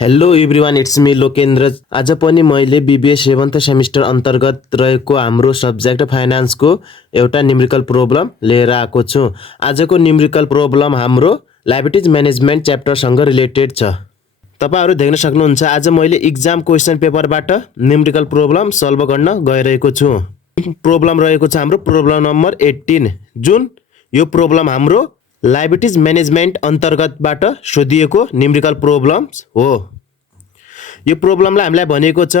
Hello everyone, it's me Lokendra. आज पनि मैले बीबीए 7th सेमिस्टर अन्तर्गत रहेको हाम्रो सब्जेक्ट फाइनान्सको एउटा न्युमेरिकल प्रोब्लम लिएर आएको छु। आजको न्युमेरिकल प्रोब्लम हाम्रो लायबिलिटिज म्यानेजमेन्ट च्याप्टरसँग रिलेटेड छ। तपाईहरु देख्न सक्नुहुन्छ, आज मैले इक्जाम क्वेशन पेपरबाट न्युमेरिकल प्रोब्लम सल्भ गर्न गइरहेको छु। प्रोब्लम रहेको छ हाम्रो प्रोब्लम नम्बर 18, जुन यो प्रोब्लम हाम्रो लायबिलिटिज म्यानेजमेन्ट अन्तर्गतबाट सोधिएको न्युमेरिकल प्रोब्लम्स हो। यो प्रोब्लमलाई हामीलाई भनेको छ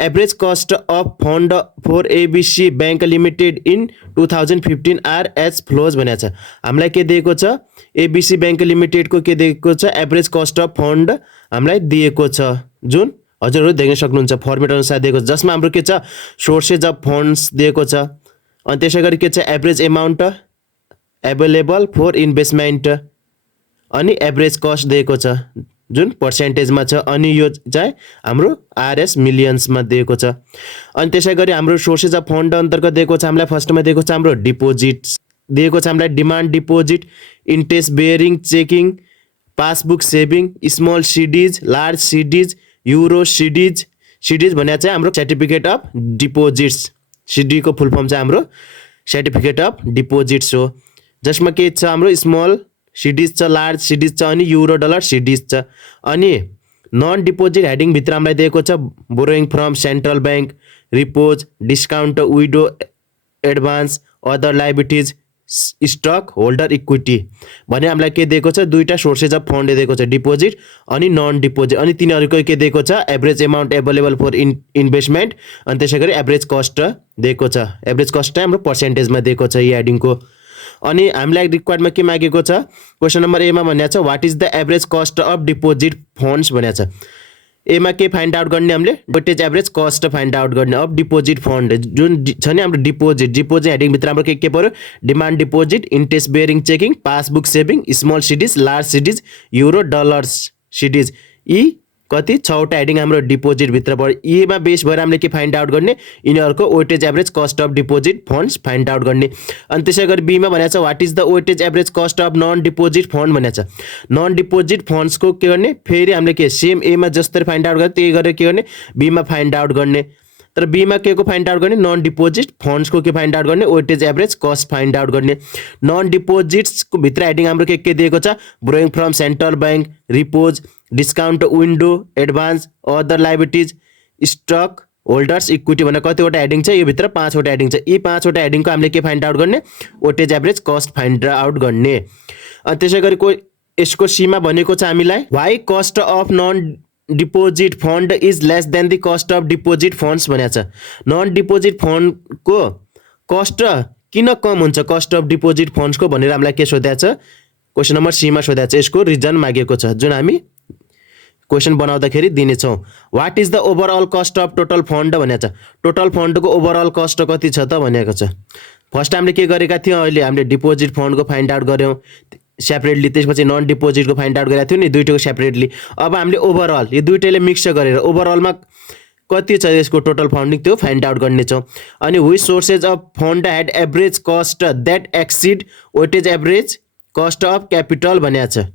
average cost of fund for ABC bank limited in 2015 are as follows भनेको छ। हामीलाई के दिएको छ, एबीसी बैंक लिमिटेडको के दिएको छ, एभरेज कस्ट अफ फन्ड हामीलाई दिएको छ, जुन हजुरहरु देख्न सक्नुहुन्छ फर्मेट अनुसार दिएको छ, जसमा हाम्रो के छ, सोर्सेज अफ फन्ड्स दिएको छ, अनि त्यसैगरी के छ, average amount available for investment, अनि एभरेज कस्ट दिएको छ जुन पर्सेन्टेजमा छ, अनि यो चाहिँ हाम्रो आरएस मिलियन्समा दिएको छ। अनि त्यसैगरी हाम्रो सोर्सेज अफ फन्ड अन्तर्गत दिएको छ, हामीलाई फर्स्टमा दिएको छ हाम्रो डिपोजिट्स दिएको छ, हामीलाई demand deposit, interest bearing checking, passbook saving, small CDs, large CDs, euro CDs. CDs भने चाहिँ हाम्रो सर्टिफिकेट अफ डिपोजिट्स, सिडी को फुल फर्म चाहिँ हाम्रो सर्टिफिकेट अफ डिपोजिट्स हो, जसमा के छ, हाम्रो स्मल सिडीज छ, लार्ज सिडीज छ, अनि युरो डलर सिडीज छ। अनि नन डिपोजिट हेडिङ भित्र हामीलाई दिएको छ borrowing from central bank, repos, discount window advance, other liabilities, stock holder equity भने हामीलाई के दिएको छ, दुईटा सोर्सेज अफ फन्ड दिएको छ, डिपोजिट अनि नन डिपोजिट, अनि तिनीहरुको के दिएको छ, average amount available for investment, अनि त्यसैगरी एभरेज कस्ट दिएको छ। एभरेज कस्ट चाहिँ हाम्रो पर्सेन्टेजमा दिएको छ यो हेडिङको। अनि हामीलाई रिक्वायर्डमा के मागेको छ, क्वेशन नम्बर ए मा भनेको छ what is the average cost of deposit funds भनेको छ। ए मा के फाइन्ड आउट गर्ने, हामीले weightage average cost find out गर्ने अफ डिपोजिट फन्ड जुन छ नि हाम्रो डिपोजिट। डिपोजिट हेडिङ भित्र हाम्रो के पर्यो, demand deposit, interest bearing checking, passbook saving, small CDs, large CDs, euro dollars CDs, यी कति 6वटा हेडिङ हाम्रो डिपोजिट भित्र पर्यो। यीमा बेस भएर हामीले के फाइन्ड आउट गर्ने, यिनीहरुको weightage average cost of deposit funds find out गर्ने। अनि त्यसैगरी बी मा भनेको छ what is the weightage average cost of non deposit fund भनेको छ। नन डिपोजिट फन्ड्सको के गर्ने, फेरि हामीले के सेम ए मा जस्तै फाइन्ड आउट गर्ने त्यही गरेर के गर्ने, बी मा फाइन्ड आउट गर्ने। तर बी मा के को फाइन्ड आउट गर्ने, नन डिपोजिट फन्ड्स को के फाइन्ड आउट गर्ने, weightage average cost find out गर्ने। नन डिपोजिट्स को भित्र हेडिङ हाम्रो के दिएको छ, borrowing from central bank, repos, discount window advance, other liabilities, stock holders equity भनेर कतिवटा हेडिङ छ, यो भित्र 5वटा हेडिङ छ। यी 5वटा हेडिङको हामीले के फाइन्ड आउट गर्ने, weightage average cost find out गर्ने। अनि त्यसैगरी यसको सीमा भनेको छ हामीलाई why cost of non deposit fund is less than the cost of deposit funds भनेको छ। नन डिपोजिट फन्डको कस्ट किन कम हुन्छ कस्ट अफ डिपोजिट फन्ड्सको भनेर हामीलाई के सोधेको छ, क्वेशन नम्बर सी मा सोधेको छ। यसको रिजन मागेको छ जुन हामी क्वेशन बनाउँदाखेरि दिनेछौँ। What is the overall cost of total fund भनेको छ। टोटल फन्डको ओभरअल कस्ट कति छ त भनेको छ। फर्स्ट हामीले के गरेका थियौँ, अहिले हामीले डिपोजिट फन्डको फाइन्ड आउट गर्यौँ सेपरेटली, त्यसपछि नन डिपोजिटको फाइन्ड आउट गरेका थियौँ नि दुईटैको सेपरेटली। अब हामीले ओभरअल यो दुईटैले मिक्स गरेर ओभरअलमा कति छ यसको टोटल फन्डिङ त्यो फाइन्ड आउट गर्नेछौँ। अनि which sources of fund had average cost that exceed weightage average cost of capital भनेको छ।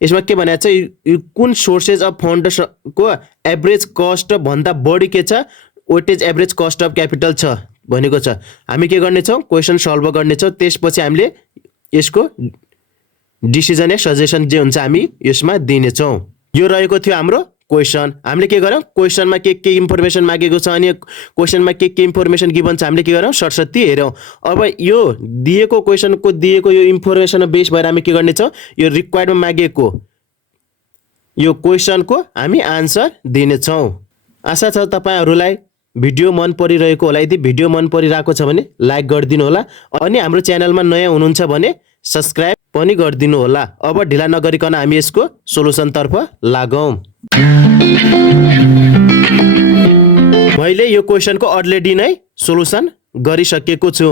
यसमा के भनेको छ, यो कुन सोर्सेज अफ फन्ड को एभरेज कस्ट भन्दा बढी के छ, weightage average cost of capital छ भनेको छ। हामी के गर्नेछौँ, क्वेशन सल्भ गर्नेछौँ, त्यसपछि हामीले यसको डिसिजन या सजेसन जे हुन्छ हामी यसमा दिनेछौँ। यो रहेको थियो हाम्रो क्वेशन। हामीले के गर्यौँ, क्वेशनमा के इन्फर्मेसन मागेको छ, अनि क्वेशनमा के इन्फर्मेसन गिभन छ, हामीले के गर्यौँ, सरसर्ती हेर्यौँ। अब यो दिएको क्वेशनको दिएको यो इन्फर्मेसन बेस भएर हामी के गर्नेछौँ, यो रिक्वायर्डमा मागेको यो क्वेशनको हामी आन्सर दिनेछौँ। आशा छ तपाईहरुलाई भिडियो मन परिरहेको होला। यदि भिडियो मन परिरहेको छ भने लाइक गरिदिनु होला, अनि हाम्रो च्यानलमा नयाँ हुनुहुन्छ भने सब्स्क्राइब पनि गरिदिनु होला। अब ढिला नगरिकन हामी यसको सोलुसन तर्फ लागौँ। मैले यो क्वेशनको अलरेडी नै सोलुसन गरिसकेको छु।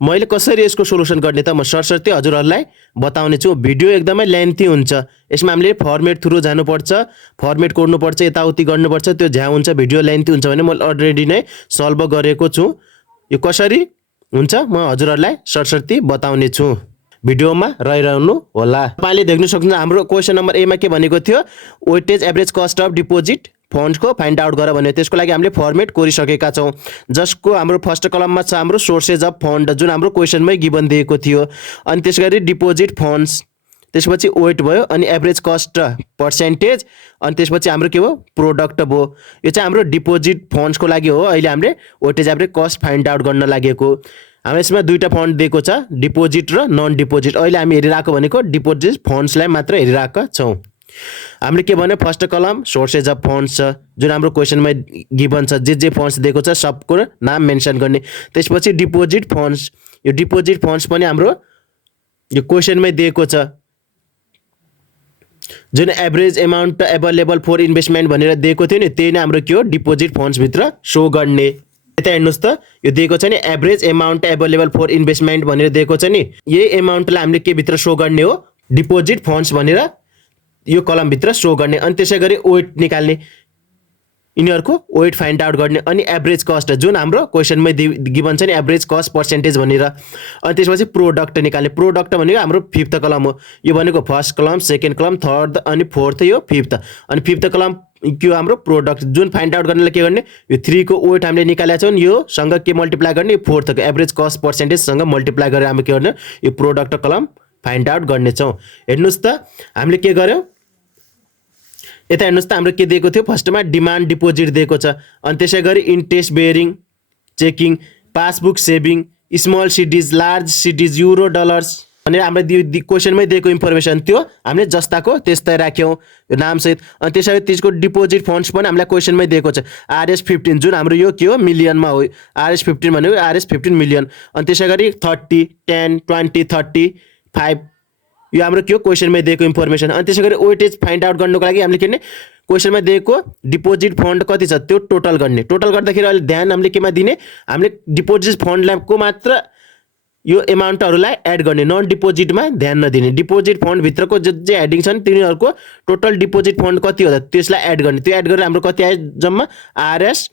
मैले कसरी यसको सोलुसन गर्ने त म सरसर्ती हजुरहरुलाई बताउने छु। भिडियो एकदमै लेन्थी हुन्छ, यसमा हामीले फर्मेट थ्रु जानुपर्छ, फर्मेट कोड्नुपर्छ, यताउति गर्नुपर्छ, त्यो झ्या हुन्छ, भिडियो लेन्थी हुन्छ भने म अलरेडी नै सल्भ गरेको छु। यो कसरी हुन्छ म हजुरहरुलाई सरसर्ती बताउने छु। भिडियोमा रहिरहनु होला। तपाईँले देख्न सक्नुहुन्छ हाम्रो क्वेसन नम्बर ए मा के भनेको थियो, weightage average cost of deposit फन्ड्सको फाइन्ड आउट गर भन्यो। त्यसको लागि हामीले फर्मेट कोरिसकेका छौँ, जसको हाम्रो फर्स्ट कलममा छ हाम्रो सोर्सेज अफ फन्ड, जुन हाम्रो क्वेसनमै गिभन दिएको थियो। अनि त्यसै डिपोजिट फन्ड्स, त्यसपछि वेट भयो, अनि एभरेज कस्ट पर्सेन्टेज, अनि त्यसपछि हाम्रो के भयो, प्रोडक्ट भयो। यो चाहिँ हाम्रो डिपोजिट फन्ड्सको लागि हो। अहिले हामीले weightage average cost find out गर्न लागेको। हाम्रो यसमा दुईवटा फन्ड दिएको छ, डिपोजिट र नन डिपोजिट। अहिले हामी हेरिरहेको भनेको डिपोजिट फन्ड्सलाई मात्र हेरिरहेका छौँ। हामीले के भन्यो, फर्स्ट कलम सोर्सेज अफ फन्ड्स छ, जुन हाम्रो क्वेसनमा गिभन छ, जे फन्ड्स दिएको छ सबको नाम मेन्सन गर्ने। त्यसपछि डिपोजिट फन्ड्स, यो डिपोजिट फन्ड्स पनि हाम्रो यो क्वेसनमै दिएको छ, जुन average amount available for investment भनेर दिएको थियो नि, त्यही नै हाम्रो के हो, डिपोजिट फन्ड्सभित्र सो गर्ने। यता हेर्नुहोस् त, यो दिएको छ नि average amount available for investment भनेर दिएको छ नि, यही एमाउन्टलाई हामीले के भित्र सो गर्ने हो, डिपोजिट फन्ड्स भनेर यो कलमभित्र सो गर्ने। अनि त्यसै गरी वेट निकाल्ने, यिनीहरूको वेट फाइन्ड आउट गर्ने। अनि एभरेज कस्ट, जुन हाम्रो क्वेसनमै गिभन छ नि एभरेज कस्ट पर्सेन्टेज भनेर। अनि त्यसपछि प्रोडक्ट निकाल्ने। प्रोडक्ट भनेको हाम्रो फिफ्थ कलम हो। यो भनेको फर्स्ट कलम, सेकेन्ड कलम, थर्ड अनि फोर्थ, यो फिफ्थ। अनि फिफ्थ कलम के हाम्रो प्रोडक्ट, जुन फाइन्ड आउट गर्नलाई के गर्ने, यो 3 को वेट हामीले निकालेका छौँ, यो सँग के मल्टिप्लाई गर्ने, यो फोर्थको एभरेज कस्ट पर्सेन्टेजसँग मल्टिप्लाई गरेर हामी के गर्ने, यो प्रोडक्ट कलम फाइन्ड आउट गर्नेछौँ। हेर्नुहोस् त, हामीले के गर्यौँ, यता हेर्नुहोस् त, हाम्रो के दिएको थियो, फर्स्टमा डिमान्ड डिपोजिट दिएको छ। अनि त्यसै गरी interest bearing checking, passbook saving, small CDs, large CDs, euro, dollars भनेर हाम्रो क्वेसनमै दिएको इन्फर्मेसन थियो, हामीले जस्ताको त्यस्तै राख्यौँ यो नामसहित। अनि त्यसरी त्यसको डिपोजिट फन्ड्स पनि हामीलाई क्वेसनमै दिएको छ, RS 15, जुन हाम्रो यो के हो, मिलियनमा हो। RS 15 भनेको RS 15 मिलियन। अनि त्यसै गरी 30, 10, 20, 30, 5, यो हाम्रो के हो, क्वेसनमै दिएको इन्फर्मेसन। अनि त्यसै गरी वेटेज फाइन्ड आउट गर्नको लागि हामीले के गर्ने, क्वेसनमा दिएको डिपोजिट फन्ड कति छ त्यो टोटल गर्ने। टोटल गर्दाखेरि अहिले ध्यान हामीले केमा दिने, हामीले डिपोजिट फन्डको मात्र यो एमाउन्टहरूलाई एड गर्ने, नन डिपोजिटमा ध्यान नदिने। डिपोजिट फन्डभित्रको जे हेडिङ छन् तिनीहरूको टोटल डिपोजिट फन्ड कति हो त्यसलाई एड गर्ने। त्यो एड गरेर हाम्रो कति आयो, जम्मा RS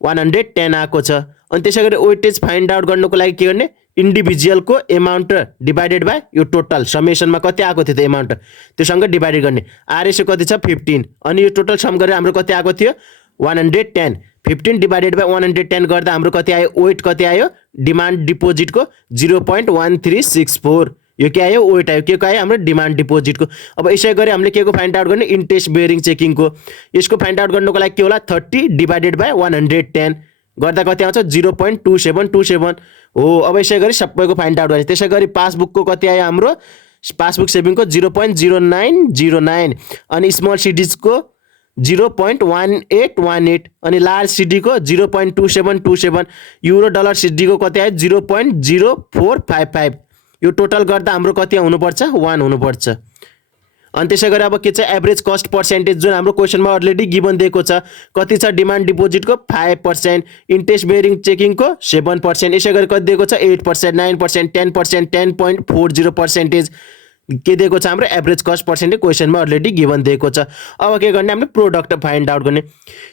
110 आएको छ। अनि त्यसै गरी वेटेज फाइन्ड आउट गर्नको लागि के गर्ने, इन्डिभिजुअलको एमाउन्ट डिभाइडेड बाई यो टोटल समेसनमा कति आएको थियो त्यो एमाउन्ट, त्योसँग डिभाइडेड गर्ने। RS कति छ, 15, अनि यो टोटल सम गरेर हाम्रो कति आएको थियो, 110। 15 डिभाइडेड बाई 110 गर्दा हाम्रो कति आयो, वेट कति आयो, डिमान्ड डिपोजिटको 0.1364, यो के आयो, वेट आयो। के को आयो, हाम्रो डिमान्ड डिपोजिटको। अब यसै गरी हामीले के को फाइन्ड आउट गर्ने, इन्ट्रेस्ट बेयरिङ चेकिङको। यसको फाइन्ड आउट गर्नको लागि के होला, 30 डिभाइडेड बाई 110 गर्दा कति आउँछ, 0.2727 हो। अब यसै गरी सबैको फाइन्ड आउट गर्ने। त्यसै गरी पासबुकको कति आयो, हाम्रो पासबुक सेभिङको 0.0909, अनि स्मल सिडिजको 0.1818, अनि लार्ज सिडीको 0.2727, युरो डलर सिडीको कति आयो, 0.0455। यो टोटल गर्दा हाम्रो कति हुनुपर्छ, 1 हुनुपर्छ। अनि त्यसै गरी अब के छ, एभरेज कस्ट पर्सेन्टेज, जुन हाम्रो क्वेसनमा अलरेडी गिभन दिएको छ, कति छ, डिमान्ड डिपोजिटको 5%, इन्ट्रेस्ट बेयरिङ चेकिङको 7%, यसै गरी कति दिएको छ, 8%, 9%, 10%, 10.40% के दिएको छ, हाम्रो एभरेज कस्ट पर्सेन्टेज क्वेसनमा अलरेडी गिभन दिएको छ। अब के गर्ने, हामीले प्रोडक्ट फाइन्ड आउट गर्ने।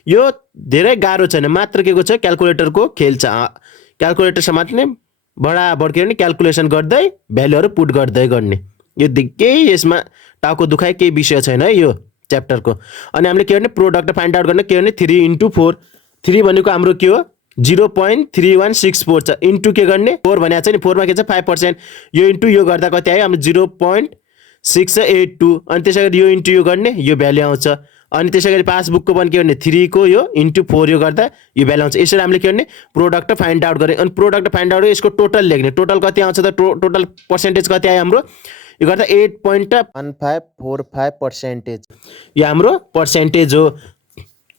यो धेरै गाह्रो छैन, मात्र के को छ, क्यालकुलेटरको खेल छ। क्यालकुलेटर मात्र नै बराबर के गर्ने, क्यालकुलेसन गर्दै भ्यालुहरू पुट गर्दै गर्ने। यो केही यसमा टाउको दुखाइ केही विषय छैन है यो च्याप्टरको। अनि हामीले के गर्ने, प्रोडक्ट फाइन्ड आउट गर्ने, के गर्ने, 3 × 4। 3 भनेको हाम्रो के हो, 0.3164 छ, इन्टु के गर्ने, 4 भनेको छ नि, 4 मा के छ, 5%, यो इन्टु यो गर्दा कति आयो, हाम्रो 0.682। अनि त्यसै गरी यो इन्टु यो गर्ने, यो भ्यालु आउँछ। अनि त्यसै गरी पासबुकको पनि के गर्ने, 3 को यो इन्टु 4 यो गर्दा यो भ्यालु आउँछ। यसरी हामीले के गर्ने, प्रोडक्ट फाइन्ड आउट गर्ने। अनि प्रोडक्ट फाइन्ड आउट यसको टोटल लेख्ने, टोटल कति आउँछ त, टोटल पर्सेन्टेज कति आयो हाम्रो, यो गर्दा 8.1545%। यो हाम्रो पर्सेन्टेज हो।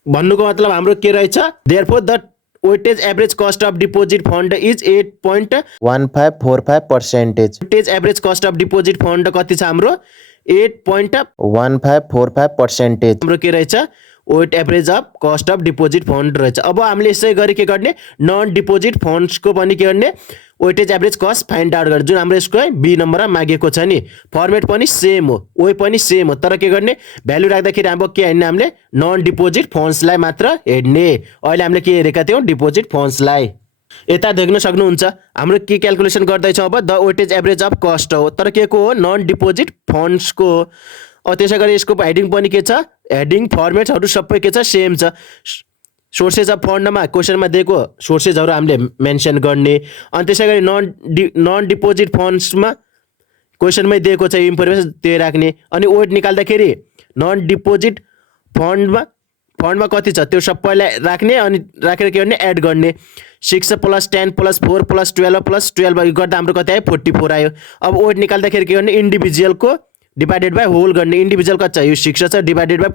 भन्नुको मतलब हाम्रो के रहेछ, therefore the weightage average cost of deposit fund is 8.1545%। Weightage average cost of deposit fund कति छ हाम्रो, 8.1545%। हाम्रो के रहेछ, weight average of cost of deposit fund रहेछ। अब हामीले यसै गरी के गर्ने, नन डिपोजिट फन्ड्सको पनि के गर्ने, weightage average cost find out गर्ने, जुन हाम्रो यसको बी नम्बरमा मागेको छ नि। फर्मेट पनि सेम हो, वे पनि सेम हो, तर के गर्ने, भ्यालु राख्दाखेरि अब के हेर्ने, हामीले नन डिपोजिट फन्ड्सलाई मात्र हेर्ने। अहिले हामीले के हेरेका थियौँ, डिपोजिट फन्ड्सलाई। यता देख्न सक्नुहुन्छ हाम्रो के क्याल्कुलेसन गर्दैछौँ अब the weightage average of cost हो, तर के को हो नन डिपोजिट फन्ड्सको हो। त्यसै गरी यसको हेडिङ पनि के छ, हेडिङ फर्मेट्सहरू सबै के छ सेम छ। सोर्सेज अफ फन्डमा क्वेसनमा दिएको सोर्सेजहरू हामीले मेन्सन गर्ने, अनि त्यसै गरी नन डिपोजिट फन्ड्समा क्वेसनमै दिएको छ इन्फर्मेसन त्यो राख्ने। अनि वेट निकाल्दाखेरि नन डिपोजिट फन्डमा कति छ त्यो सबैलाई राख्ने, अनि राखेर के गर्ने एड गर्ने। 6 + 10 + 4 + 12 + 12 गर्दा हाम्रो कति आयो 44 आयो। अब वेट निकाल्दाखेरि के गर्ने इन्डिभिजुअलको डिभाइडेड बाई होल गर्ने। इन्डिभिजुअल कति छ यो 6 छ डिभाइडेड बाई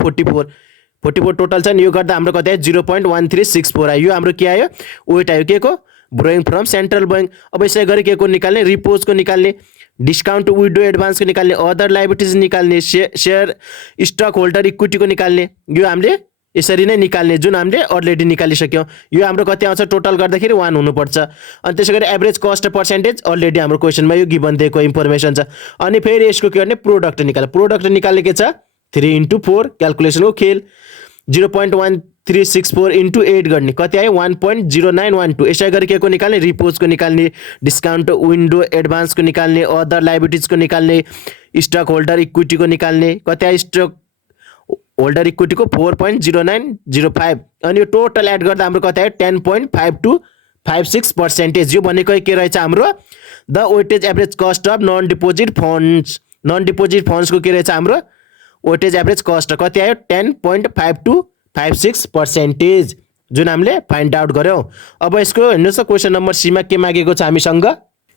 44 टोटल छ नि, यो गर्दा हाम्रो कति आयो 0.1364 आयो। यो हाम्रो के आयो वेट आयो के को बोरोइङ फ्रम सेन्ट्रल बैंक। अब यसै गरी के को निकाल्ने रिपोजको निकाल्ने, डिस्काउन्ट विड्रो एडभान्सको निकाल्ने, अदर लाइबिलिटिज निकाल्ने, सेयर स्टक होल्डर इक्विटीको निकाल्ने। यो हामीले यसरी नै निकाल्ने जुन हामीले अलरेडी निकालिसक्यौँ। यो हाम्रो कति आउँछ टोटल गर्दाखेरि 1 हुनुपर्छ। अनि त्यसै गरी एभरेज कस्ट पर्सेन्टेज अलरेडी हाम्रो क्वेसनमा यो गिभन दिएको इन्फर्मेसन छ। अनि फेरि यसको के गर्ने प्रोडक्ट निकाल्ने। प्रोडक्ट निकाल्ने के छ 3 × 4 क्याल्कुलेसनको खेल। 0.1364 × 8 गर्ने कति आयो 1.0912। यसै गरी के को निकाल्ने रिपोजको निकाल्ने, डिस्काउन्ट विन्डो एडभान्सको निकाल्ने, अदर लाइबिलिटिजको निकाल्ने, स्टक होल्डर इक्विटीको निकाल्ने। कति आयो स्टक होल्डर इक्विटीको 4.0905। अनि यो टोटल एड गर्दा हाम्रो कति आयो 10.5256%। यो भनेको के रहेछ हाम्रो the weightage average cost of non deposit funds. Non deposit फन्ड्सको के रहेछ हाम्रो वेटेज एभरेज कस्ट कति आयो 10.5256% जुन हामीले फाइन्ड आउट गऱ्यौँ। अब यसको हेर्नुहोस् त क्वेसन नम्बर सीमा के मागेको छ हामीसँग।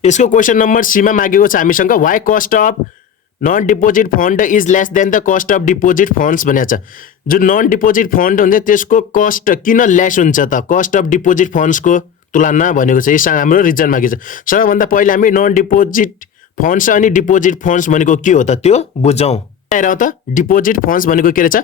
यसको क्वेसन नम्बर सीमा मागेको छ हामीसँग why cost of non deposit fund is less than the cost of deposit funds भनेको छ। जुन नन डिपोजिट फन्ड हुन्छ त्यसको कस्ट किन लेस हुन्छ त कस्ट अफ डिपोजिट फन्ड्सको तुलनामा भनेको छ। यससँग हाम्रो रिजन मागेको छ। सबैभन्दा पहिला हामी नन डिपोजिट फन्ड्स अनि डिपोजिट फन्ड्स भनेको के हो त त्यो बुझौँ। हेरौँ त डिपोजिट फन्ड्स भनेको के रहेछ।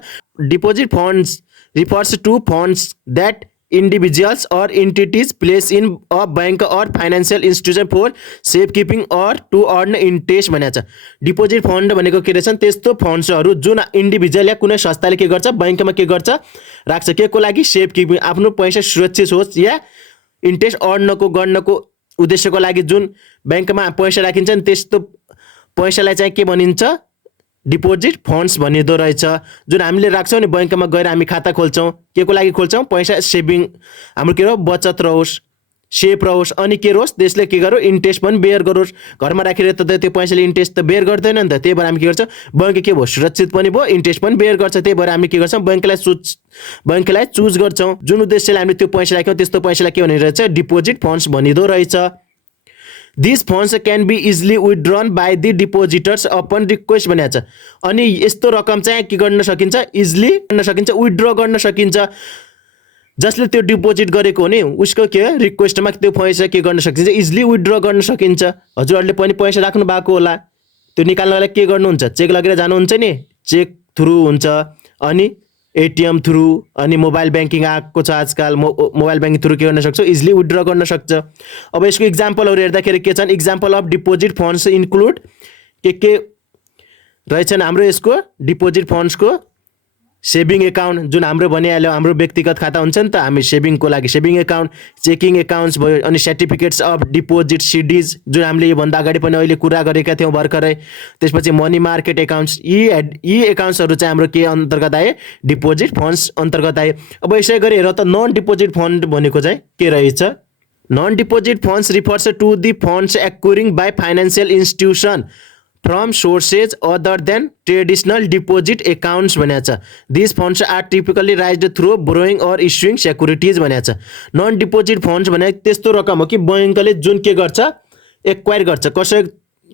Deposit funds refers to funds that individuals or entities place in a bank or financial institution for safekeeping or to earn interest भनेको छ। डिपोजिट फन्ड भनेको के रहेछ त्यस्तो फन्ड्सहरू जुन इन्डिभिजुअल या कुनै संस्थाले के गर्छ बैंकमा के गर्छ राख्छ के को लागि सेफ किपिङ आफ्नो पैसा सुरक्षित होस् या इन्ट्रेस्ट अर्नको गर्नको उद्देश्यको लागि जुन बैंकमा पैसा राखिन्छ नि त्यस्तो पैसालाई चाहिँ के भनिन्छ डिपोजिट फन्ड्स भनिदो रहेछ। जुन हामीले राख्छौँ नि बैंकमा गएर हामी खाता खोल्छौँ के को लागि खोल्छौँ पैसा सेभिङ हाम्रो के हो बचत रहोस् सेफ रहोस् अनि के रहोस् त्यसले के गरोस् इन्ट्रेस्ट पनि बेयर गरोस्। घरमा राखेर त त्यो पैसाले इन्ट्रेस्ट त बेयर गर्दैन नि त। त्यही भएर हामी के गर्छौँ बैंक के भयो सुरक्षित पनि भयो इन्ट्रेस्ट पनि बेयर गर्छ। त्यही भएर हामी के गर्छौँ बैंकलाई चुज गर्छौँ। जुन उद्देश्यले हामीले त्यो पैसा राख्यौँ त्यस्तो पैसालाई के भनिरहेको रहेछ डिपोजिट फन्ड्स भनिदो रहेछ। This funds can be easily withdrawn by the depositors upon request भनेको छ। अनि यस्तो रकम चाहिँ के गर्न सकिन्छ इजिली गर्न सकिन्छ विथड्र गर्न सकिन्छ। जसले त्यो डिपोजिट गरेको हो नि उसको के रिक्वेस्टमा त्यो पैसा के गर्न सकिन्छ इजिली विथड्र गर्न सकिन्छ। हजुरहरूले पनि पैसा राख्नु भएको होला त्यो निकाल्नलाई के गर्नुहुन्छ चेक लगेर जानुहुन्छ नि चेक थ्रु हुन्छ अनि एटिएम थ्रु अनि मोबाइल ब्याङ्किङ आएको छ आजकल मोबाइल ब्याङ्किङ थ्रु के गर्न सक्छ इजिली विथड्र गर्न सक्छ। अब यसको इक्जाम्पलहरू हेर्दाखेरि के छन् example of deposit funds include के रहेछन् हाम्रो यसको डिपोजिट फन्ड्सको सेभिङ एकाउन्ट जुन हाम्रो भनिहाल्यो हाम्रो व्यक्तिगत खाता हुन्छ नि त हामी सेभिङको लागि सेभिङ एकाउन्ट चेकिङ एकाउन्ट्स भयो अनि सर्टिफिकेट्स अफ डिपोजिट सिडिज जुन हामीले योभन्दा अगाडि पनि अहिले कुरा गरेका थियौँ भर्खरै। त्यसपछि मनी मार्केट एकाउन्ट्स यी एकाउन्ट्सहरू चाहिँ हाम्रो के अन्तर्गत आए डिपोजिट फन्ड्स अन्तर्गत आए। अब यसै गरी हेर त नन डिपोजिट फन्ड भनेको चाहिँ के रहेछ। Non deposit funds refers to the funds acquiring by financial institution from sources other than traditional deposit accounts भनेको छ। This funds are typically raised through borrowing or issuing securities भनेको छ। Non deposit funds भने त्यस्तो रकम हो कि बैंकले जुन के गर्छ एक्वायर गर्छ कसै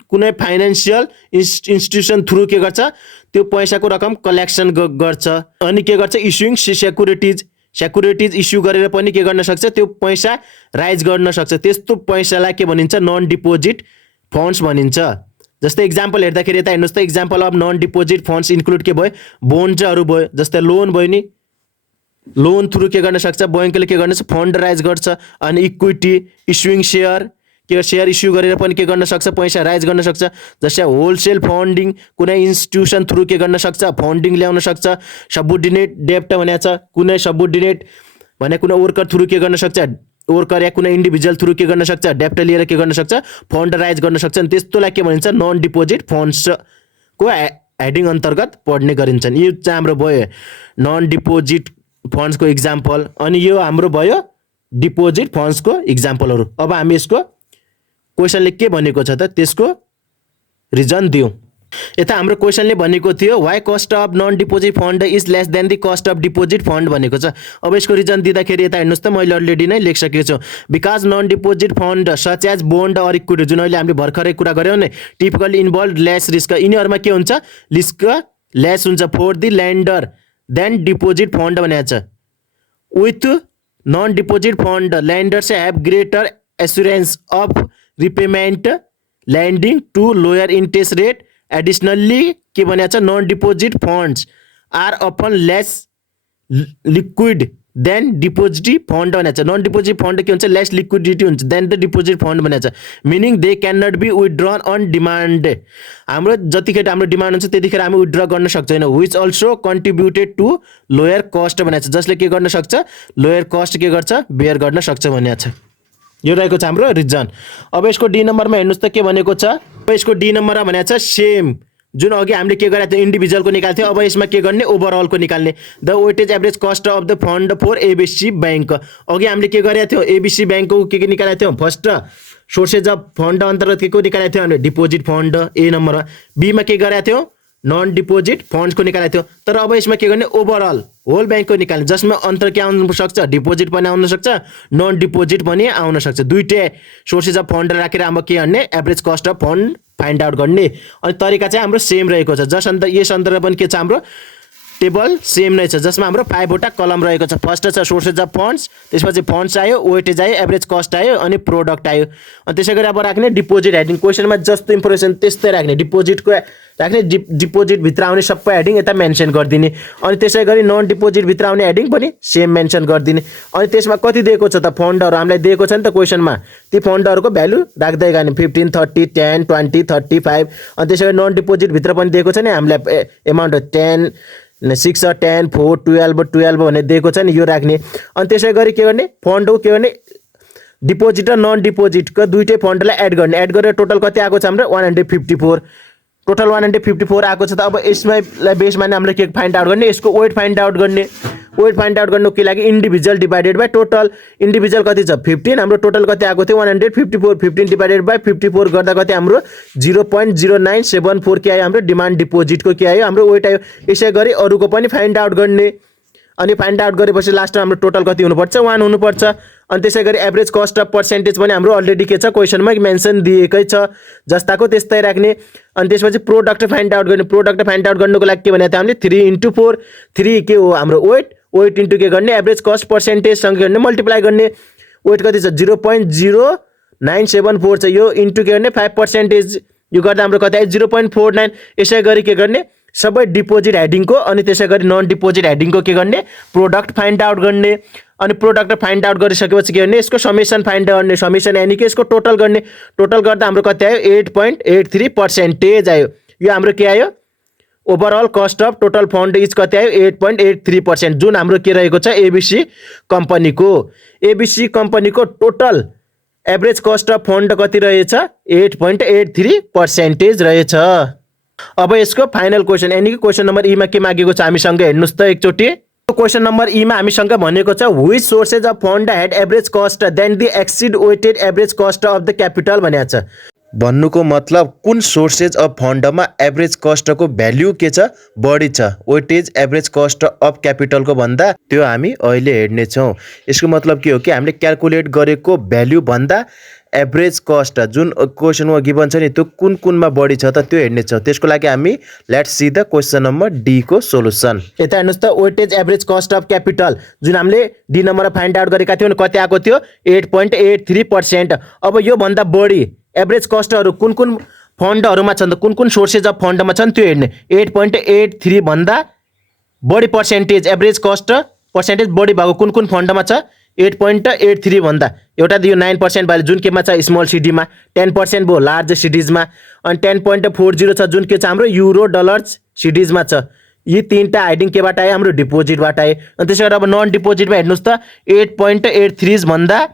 कुनै फाइनेन्सियल इन्स्टिट्युसन थ्रु के गर्छ त्यो पैसाको रकम कलेक्सन गर्छ अनि के गर्छ इस्युइङ सेक्युरिटिज इस्यु गरेर पनि के गर्न सक्छ त्यो पैसा राइज गर्न सक्छ। त्यस्तो पैसालाई के भनिन्छ नन डिपोजिट फन्ड्स भनिन्छ। जस्तै इक्जाम्पल हेर्दाखेरि यता हेर्नुहोस् त example of non deposit funds include के भयो बोन्डहरू भयो जस्तै लोन भयो नि लोन थ्रु के गर्न सक्छ बैंकले के गर्छ फन्ड राइज गर्छ अनि इक्विटी इस्युइङ सेयर इस्यु गरेर पनि के गर्न सक्छ पैसा राइज गर्न सक्छ। जस्तै होलसेल फन्डिङ कुनै इन्स्टिट्युसन थ्रु के गर्न सक्छ फन्डिङ ल्याउन सक्छ। सबोर्डिनेट डेब्ट भनेको छ कुनै सबोर्डिनेट भने कुनै वर्कर थ्रु के गर्न सक्छ वर्कर या कुनै इन्डिभिजुअल थ्रु के गर्न सक्छ, डेप्ट लिएर के गर्न सक्छ, फन्ड राइज गर्न सक्छ। अनि त्यस्तोलाई के भनिन्छ, नन डिपोजिट फन्ड्सको हेडिङ अन्तर्गत पढ्ने गरिन्छन्। यो चाहिँ हाम्रो भयो नन डिपोजिट फन्ड्सको इक्जाम्पल, अनि यो हाम्रो भयो डिपोजिट फन्ड्सको इक्जाम्पलहरू। अब हामी यसको क्वेसनले के भनेको छ त त्यसको रिजन दिउँ। यता हाम्रो क्वेसनले भनेको थियो why cost of non deposit fund is less than the cost of deposit fund भनेको छ। अब यसको रिजन दिँदाखेरि यता हेर्नुहोस् त मैले अलरेडी नै लेखिसकेको छु। Because non deposit fund such as bond or equity, जुन अहिले हामीले भर्खरै कुरा गऱ्यौँ नि, टिपिकली इन्भल्भ लेस रिस्क, यिनीहरूमा के हुन्छ, रिस्क लेस हुन्छ for the lender than deposit fund भनेको छ। With non deposit fund lenders have greater assurance of repayment lending to lower interest rate. Additionally के भनेको छ, non deposit funds are often less liquid than deposit fund भनेको छ। Non deposit fund के हुन्छ, less liquidity हुन्छ than the deposit fund भनेको छ। Meaning they can not be withdrawn on demand. हाम्रो जतिखेर हाम्रो डिमान्ड हुन्छ त्यतिखेर हामी विथड्र गर्न सक्दैनौँ। Which also contributed to lower cost भनेको छ, जसले के गर्न सक्छ, लोयर कस्ट के गर्छ, बेयर गर्न सक्छ भनेको छ। यो रहेको छ हाम्रो रिजन। अब यसको डी नम्बरमा हेर्नुहोस् त के भनेको छ। अब यसको डी नम्बरमा भनेको छ सेम जुन अघि हामीले के गरेको थियो, इन्डिभिजुअलको निकाल्थ्यो, अब यसमा के गर्ने, ओभरअलको निकाल्ने। The weightage average cost of the fund for ABC bank. अघि हामीले के गरेको थियो, एबिसी ब्याङ्कको के निकालेको थियौँ, फर्स्ट सोर्सेज अफ फन्ड अन्तर्गत के को निकालेको थियो, हामीले डिपोजिट फन्ड ए नम्बरमा। बीमा के गरेको थियो, नन डिपोजिट फन्ड्सको निकालेको थियो। तर अब यसमा के गर्ने, ओभरअल होल ब्याङ्कको निकाल्ने, जसमा अन्तर के आउन सक्छ, डिपोजिट पनि आउन सक्छ, नन डिपोजिट पनि आउन सक्छ। दुईटै सोर्सेज अफ फन्ड राखेर हाम्रो के गर्ने, average cost of fund find out गर्ने। अनि तरिका चाहिँ हाम्रो सेम रहेको छ। यस अन्तर्गत पनि के छ, हाम्रो टेबल सेम नै छ, जसमा हाम्रो 5 वटा कलम रहेको छ। फर्स्ट छ सोर्सेज अफ फन्ड्स, त्यसपछि फन्ड्स आयो, वेटेज आयो, एभरेज कस्ट आयो, अनि प्रोडक्ट आयो। अनि त्यसै गरी अब राख्ने डिपोजिट हेडिङ, क्वेसनमा जस्तो इन्फर्मेसन त्यस्तै राख्ने, डिपोजिटको राख्ने, डिपोजिटभित्र आउने सबै हेडिङ यता मेन्सन गरिदिने। अनि त्यसै गरी नन डिपोजिटभित्र आउने हेडिङ पनि सेम मेन्सन गरिदिने। अनि त्यसमा कति दिएको छ त, फन्डहरू हामीलाई दिएको छ नि त क्वेसनमा, ती फन्डहरूको भ्यालु राख्दै गयो 15, 30, 10, 20, 35। अनि त्यसै गरी नन डिपोजिटभित्र पनि दिएको छ नि हामीलाई एमाउन्ट 10, 6, 10, 4, 12 भनेर दिएको छ नि, यो राख्ने। अनि त्यसै गरी के गर्ने, फन्डको के गर्ने, डिपोजिट र नन डिपोजिटको दुईटै फन्डलाई एड गर्ने। एड गरेर टोटल कति आएको छ हाम्रो 154, टोटल 154 आएको छ। त अब यसलाई बेसमा हामीले के फाइन्ड आउट गर्ने, यसको वेट फाइन्ड आउट गर्ने। वेट फाइन्ड आउट गर्नुको लागि individual divided by total. Individual कति छ 15, हाम्रो टोटल कति आएको थियो 154। 15 डिभाइडेड बाई 54 गर्दा कति हाम्रो 0.0974 के आयो, हाम्रो डिमान्ड डिपोजिटको के आयो, हाम्रो वेट आयो। यसै गरी अरूको पनि फाइन्ड आउट गर्ने। अनि फाइन्ड आउट गरेपछि लास्टमा हाम्रो टोटल कति हुनुपर्छ, 1 हुनुपर्छ। अनि त्यसै गरी एभरेज कस्ट अफ पर्सेन्टेज पनि हाम्रो अलरेडी के छ, क्वेसनमा मेन्सन दिएकै छ, जस्ताको त्यस्तै राख्ने। अनि त्यसपछि प्रोडक्ट फाइन्ड आउट गर्ने। प्रोडक्ट फाइन्ड आउट गर्नुको लागि के भनेको थियो हामीले 3 × 4, 3 के हो हाम्रो वेट इन्टु के गर्ने, एभरेज कस्ट पर्सेन्टेजसँग गर्ने, मल्टिप्लाई गर्ने। वेट कति छ 0.0974 छ, यो इन्टु के गर्ने 5%, यो गर्दा हाम्रो कति आयो 0.49। यसै गरी के गर्ने, सबै डिपोजिट हेडिङको अनि त्यसै गरी नन डिपोजिट हेडिङको के गर्ने, प्रोडक्ट फाइन्ड आउट गर्ने। अनि प्रोडक्ट फाइन्ड आउट गरिसकेपछि के गर्ने, यसको समेसन फाइन्ड गर्ने। समेसन यानि कि यसको टोटल गर्ने। टोटल गर्दा हाम्रो कति आयो 8.83% आयो। यो हाम्रो के आयो, overall cost of total fund is कति आयो 8.83%, जुन हाम्रो के रहेको छ एबिसी कम्पनीको। एबिसी कम्पनीको total average cost of fund कति रहेछ 8.83% रहेछ। अब यसको फाइनल क्वेसन यानी कि क्वेसन नम्बर ईमा के मागेको छ हामीसँग हेर्नुस् त एकचोटि। क्वेसन नम्बर ईमा हामीसँग भनेको छ which sources of fund had average cost than the exceed weighted average cost of the capital भनेको छ। भन्नुको मतलब कुन सोर्सेज अफ फन्डमा एभरेज कस्टको भ्याल्यु के छ, बढी छ, वेटेज एभरेज कस्ट अफ क्यापिटलको भन्दा, त्यो हामी अहिले हेर्नेछौँ। यसको मतलब के हो कि हामीले क्यालकुलेट गरेको भ्याल्यु भन्दा एभरेज कस्ट जुन क्वेसनमा गिभन छ नि त्यो कुन कुनमा बढी छ त त्यो हेर्नेछौँ। त्यसको लागि हामी let's see the question number D को सोलुसन। यता हेर्नुहोस् त, weightage average cost of capital जुन हामीले डी नम्बरमा फाइन्ड आउट गरेका थियौँ कति आएको थियो 8.83%। अब यो भन्दा बढी एभरेज कस्टहरू कुन कुन फन्डहरूमा छन् त, कुन कुन सोर्सेज अफ फन्डमा छन् त्यो हेर्ने। 8.83 भन्दा बढी पर्सेन्टेज एभरेज कस्ट पर्सेन्टेज बढी भएको कुन कुन फन्डमा छ 8.83 भन्दा, एउटा त यो 9% भयो जुन केमा छ स्मल सिडीमा, 10% भयो लार्ज सिडिजमा, अनि 10.40 छ जुन के छ हाम्रो युरो डलर्स सिडिजमा छ। यी तीनटा हेडिङ केबाट आयो, हाम्रो डिपोजिटबाट आयो। अनि त्यसै गरी अब नन डिपोजिटमा हेर्नुहोस् त 8.83 भन्दा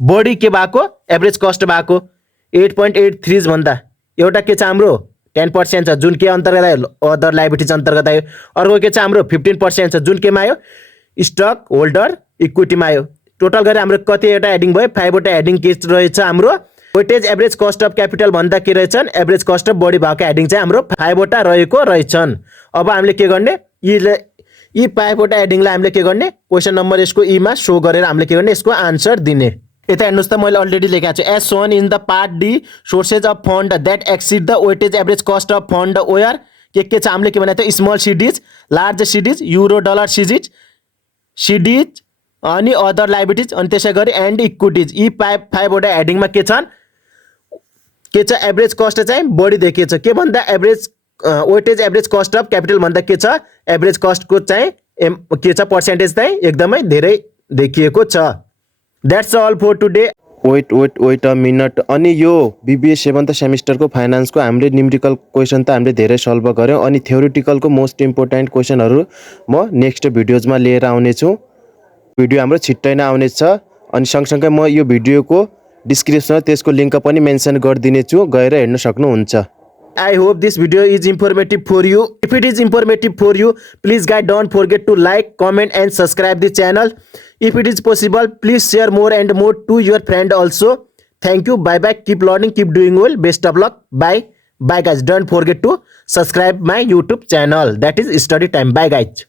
बढी के भएको एभरेज कस्ट भएको 8.83 भन्दा एउटा के छ हाम्रो 10% छ जुन के अन्तर्गत आयो अदर लाइबिलिटिज अन्तर्गत आयो। अर्को के छ हाम्रो 15% छ जुन केमा आयो स्टक होल्डर इक्विटीमा आयो। टोटल गरेर हाम्रो कतिवटा हेडिङ भयो 5 वटा हेडिङ के रहेछ हाम्रो weightage average cost of capital भन्दा के रहेछन् एभरेज कस्ट अफ बढी भएको हेडिङ चाहिँ हाम्रो 5 वटा रहेको रहेछन्। अब हामीले के गर्ने यी 5 वटा हेडिङलाई हामीले के गर्ने क्वेशन नम्बर यसको ईमा शो गरेर हामीले के गर्ने यसको आन्सर दिने। यता हेर्नुहोस् त मैले अलरेडी लेखेको छु as shown in the part D sources of fund that exceed the weightage average cost of fund where के छ हामीले के भनेको थियो small CDs large CDs euro dollar CDs अनि अदर लाइबिलिटिज अनि त्यसै गरी एन्ड इक्विटीज। यी 5 वटा हेडिङमा के छन् के छ एभरेज कस्ट चाहिँ बढी देखिएको छ के भन्दा average weightage average cost of capital भन्दा के छ एभरेज कस्टको चाहिँ के छ पर्सेन्टेज चाहिँ एकदमै धेरै देखिएको छ। That's all for today. Wait a minute. अनि यो बिबिए 7th सेमिस्टरको फाइनान्सको हामीले न्युमेरिकल क्वेसन त हामीले धेरै सल्भ गऱ्यौँ अनि थ्योरिटिकलको मोस्ट इम्पोर्टेन्ट क्वेसनहरू म नेक्स्ट भिडियोजमा लिएर आउनेछु। भिडियो हाम्रो छिट्टै नै आउनेछ अनि सँगसँगै म यो भिडियोको डिस्क्रिप्सनमा त्यसको लिङ्क पनि मेन्सन गरिदिनेछु गएर हेर्न सक्नुहुन्छ। I hope this video is informative for you. If it is informative for you, please guys don't forget to like, comment and subscribe the channel. If it is possible, please share more and more to your friend also. Thank you. Bye bye. Keep learning. Keep doing well. Best of luck. Bye. Bye guys. Don't forget to subscribe my YouTube channel. That is study time. Bye guys.